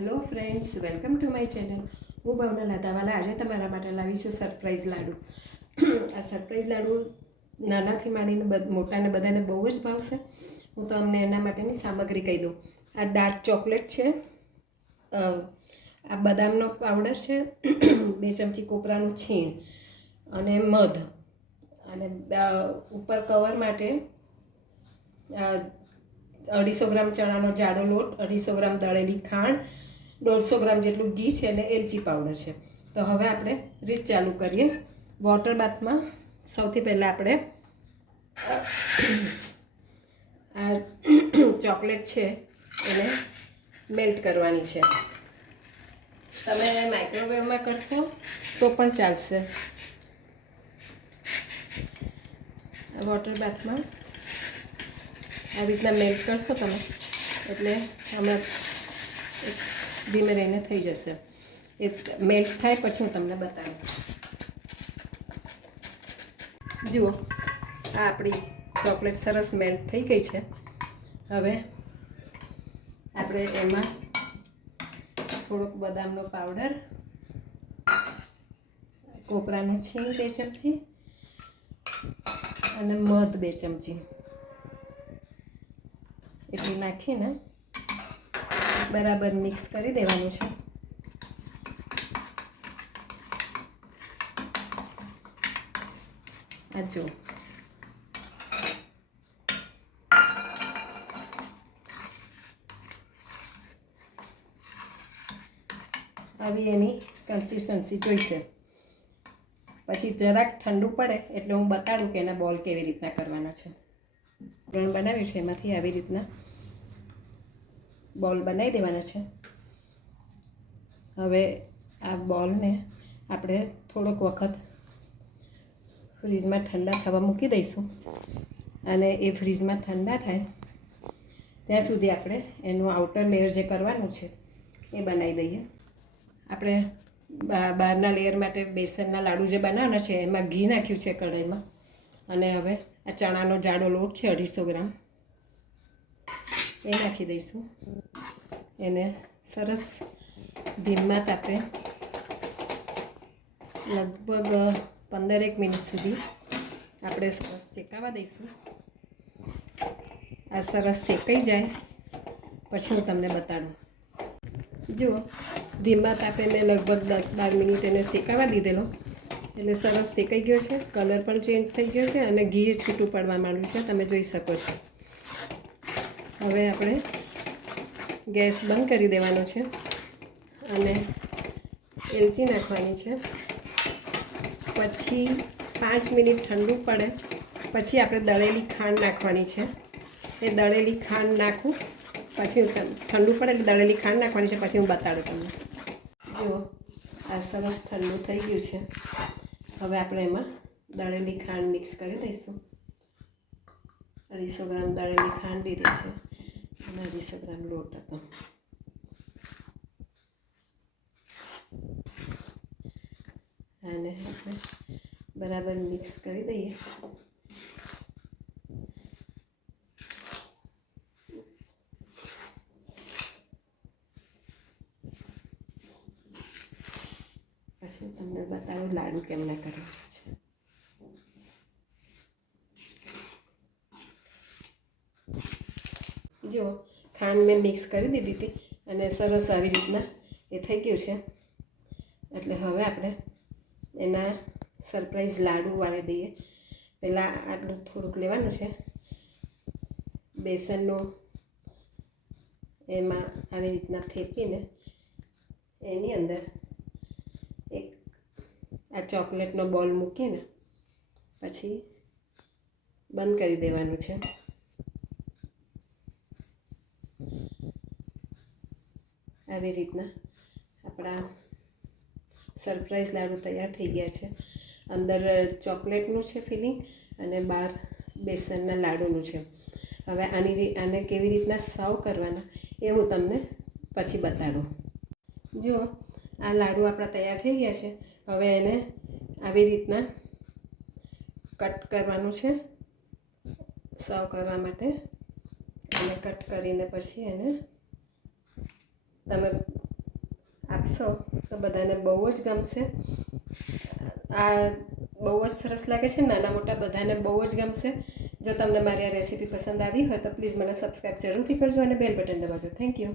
Hello friends, welcome to my channel. હું ભાવના લાધાવાલા. આજે તમારા માટે લાવીશું સરપ્રાઈઝ લાડુ. આ સરપ્રાઈઝ લાડુ નાનાથી માંડીને મોટાને બધાને બહુ જ ભાવશે. હું તમને એના માટેની સામગ્રી કહી દઉં. આ ડાર્ક ચોકલેટ છે, આ બદામનો પાવડર છે, 2 ચમચી કોપરાનું છીણ અને મધ, અને ઉપર કવર માટે 250 ગ્રામ ચણાનો જાડો લોટ, 250 ગ્રામ દળેલી ખાંડ, 150 ગ્રામ જેટલું ઘી છે અને એલચી પાવડર છે. તો હવે આપણે રીત ચાલુ કરીએ. વોટર બાથમાં સૌથી પહેલાં આપણે આ ચોકલેટ છે એને મેલ્ટ કરવાની છે. તમે માઇક્રોવેવમાં કરશો તો પણ ચાલશે. વોટર બાથમાં આવી રીતના મેલ્ટ કરશો તમે એટલે હમણાં ધીમે રહીને થઈ જશે. એ મેલ્ટ થાય પછી હું તમને બતાવું. જુઓ, આ આપણી ચોકલેટ સરસ મેલ્ટ થઈ ગઈ છે. હવે આપણે એમાં થોડોક બદામનો પાવડર, કોપરાનું છીણ 2 ચમચી અને મધ 2 ચમચી એટલું નાખીને બરાબર મિક્સ કરી દેવાનું છે. આ જો આવી એની કન્સિસ્ટન્સી જોઈશે. પછી જરાક ઠંડુ પડે એટલે હું બતાડું કે એના બોલ કેવી રીતના કરવાના છે. રણ બનાવ્યું છે એમાંથી આવી રીતના બોલ બનાવી દેવાના છે. હવે આ બોલને આપણે થોડોક વખત ફ્રીજમાં ઠંડા થવા મૂકી દઈશું, અને એ ફ્રીજમાં ઠંડા થાય ત્યાં સુધી આપણે એનું આઉટર લેયર જે કરવાનું છે એ બનાવી દઈએ. આપણે બહારના લેયર માટે બેસનના લાડુ જે બનાવવાના છે એમાં ઘી નાખ્યું છે કઢાઈમાં, અને હવે આ ચણાનો જાડો લોટ છે 250 ગ્રામ એ નાખી દઈશું. એને સરસ ધીમા તાપે લગભગ 15 મિનિટ સુધી આપણે સરસ શેકાવા દઈશું. આ સરસ શેકાઈ જાય પછી હું તમને બતાડું. જુઓ, ધીમા તાપે મેં લગભગ 10-12 મિનિટ એને શેકાવા દીધેલો એટલે સરસ શેકાઈ ગયો છે. કલર પણ ચેન્જ થઈ ગયો છે અને ઘી છૂટું પડવા માંડ્યું છે, તમે જોઈ શકો છો. હવે આપણે ગેસ બંધ કરી દેવાનો છે અને એલચી નાખવાની છે. પછી 5 મિનિટ ઠંડુ પડે પછી આપણે દળેલી ખાંડ નાખવાની છે. એ દળેલી ખાંડ નાખું પછી ઠંડુ પડે એટલે દળેલી ખાંડ નાખવાની છે, પછી હું બતાડું તમને. જુઓ, આ સરસ ઠંડુ થઈ ગયું છે. હવે આપણે એમાં દળેલી ખાંડ મિક્સ કરી દઈશું. 250 ગ્રામ દળેલી ખાંડ લીધી છે અને 250 ગ્રામ લોટ હતો. આને આપણે બરાબર મિક્સ કરી દઈએ. પછી તમને બતાવું લાડુ કેમના કરવાના છે. જો, ખાંડ મેં મિક્સ કરી દીધી હતી અને સરસ આવી રીતના એ થઈ ગયું છે. એટલે હવે આપણે એના સરપ્રાઈઝ લાડુ વાળી દઈએ. પહેલાં આટલું થોડુંક લેવાનું છે બેસનનું, એમાં આવી રીતના થેપીને એની અંદર એક આ ચોકલેટનો બોલ મૂકીને પછી બંધ કરી દેવાનું છે. આવી રીતના આપણા સરપ્રાઈઝ લાડુ તૈયાર થઈ ગયા છે. અંદર ચોકલેટનું છે ફિલિંગ અને બહાર બેસનના લાડુનું છે. હવે આને કેવી રીતના સર્વ કરવાના એ હું તમને પછી બતાડું. જુઓ, આ લાડુ આપણા તૈયાર થઈ ગયા છે. હવે એને આવી રીતના કટ કરવાનું છે સર્વ કરવા માટે. અને કટ કરીને પછી એને તમે આપશો તો બધાને બહુ જ ગમશે. આ બહુ જ સરસ લાગે છે, નાના મોટા બધાને બહુ જ ગમશે. જો તમને મારી આ રેસીપી પસંદ આવી હોય તો પ્લીઝ મને સબસ્ક્રાઈબ જરૂરથી કરજો અને બેલ બટન દબાવજો. Thank you.